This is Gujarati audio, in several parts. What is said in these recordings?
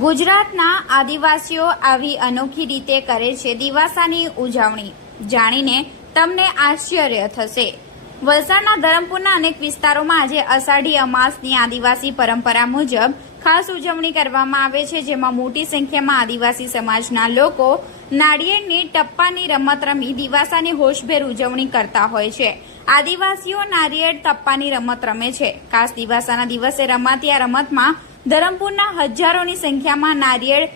ગુજરાતના આદિવાસીઓ આવી અનોખી રીતે કરે છે દિવાસાની ઉજવણી. જાણીને તમને આશ્ચર્ય થશે. વલસાડના ધરમપુરના અનેક વિસ્તારોમાં આજે અષાઢી અમાસની આદિવાસી પરંપરા મુજબ ખાસ ઉજવણી કરવામાં આવે છે, જેમાં મોટી સંખ્યામાં આદિવાસી સમાજના લોકો નાળિયેરની ટપ્પાની રમત રમી દિવાસાની હોશભેર ઉજવણી કરતા હોય છે. આદિવાસીઓ નારિયેળ ટપ્પાની રમત રમે છે. ખાસ દિવાસાના દિવસે રમાતી આ રમતમાં ધરમપુરના હજારોની સંખ્યામાં નારિયેળ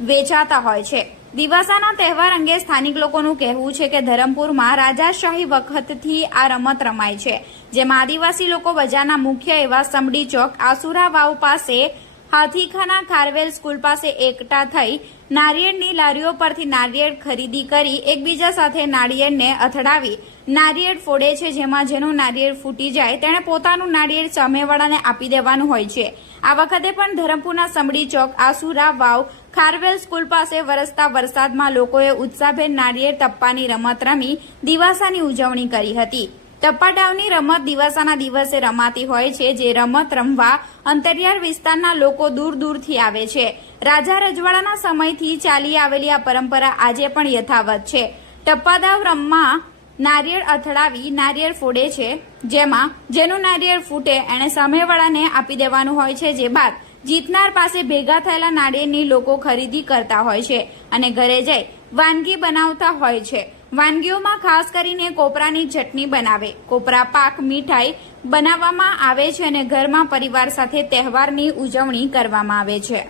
વેચાતા હોય છે. દિવાસાના તહેવાર અંગે સ્થાનિક લોકોનું કહેવું છે કે ધરમપુરમાં રાજાશાહી વખતથી આ રમત રમાય છે. જેમાં આદિવાસી લોકો બજારના મુખ્ય એવા સમડી ચોક આસુરા વાવ પાસે હાથીખાના ખારવેલ સ્કૂલ પાસે એકઠા થઈ નારિયેળની લારીઓ પરથી નારિયેળ ખરીદી કરી એકબીજા સાથે નારિયેળને અથડાવી. નારિયેળ ફોડે છે, જેમાં જેનું નારિયેળ ફૂટી જાય, તેણે પોતાનું નારિયેળ સામેવાળાને આપી દેવાનું હોય છે. આ વખતે પણ ધરમપુરના સમડી ચોક આસુરા વાવ ખારવેલ સ્કૂલ પાસે વરસતા વરસાદમાં લોકોએ ઉત્સાહભેર નારિયેળ તપ્પાની રમત રમી દિવાસાની ઉજવણી કરી હતી. ટપ્પાડાવની રમત દિવાસાના દિવસે રમાતી હોય છે, જે રમત રમવા અંતરિયાળ વિસ્તારના લોકો દૂર દૂરથી આવે છે. રાજા રજવાડાના સમયથી ચાલી આવેલી આ પરંપરા આજે પણ યથાવત છે. ટપ્પાદાવ રમવા નારિયેળ અથડાવી નારિયેળ ફોડે છે, જેમાં જેનું નારિયેળ ફૂટે એણે સામેવાળાને આપી દેવાનું હોય છે, જે બાદ જીતનાર પાસે ભેગા થયેલા નાળિયેરની લોકો ખરીદી કરતા હોય છે અને ઘરે જઈ વાનગી બનાવતા હોય છે. વાનગીઓમાં ખાસ કરીને કોપરાની ચટણી બનાવે. કોપરા, પાક, મીઠાઈ બનાવવામાં આવે છે અને ઘરમાં પરિવાર સાથે તહેવારની ઉજવણી કરવામાં આવે છે.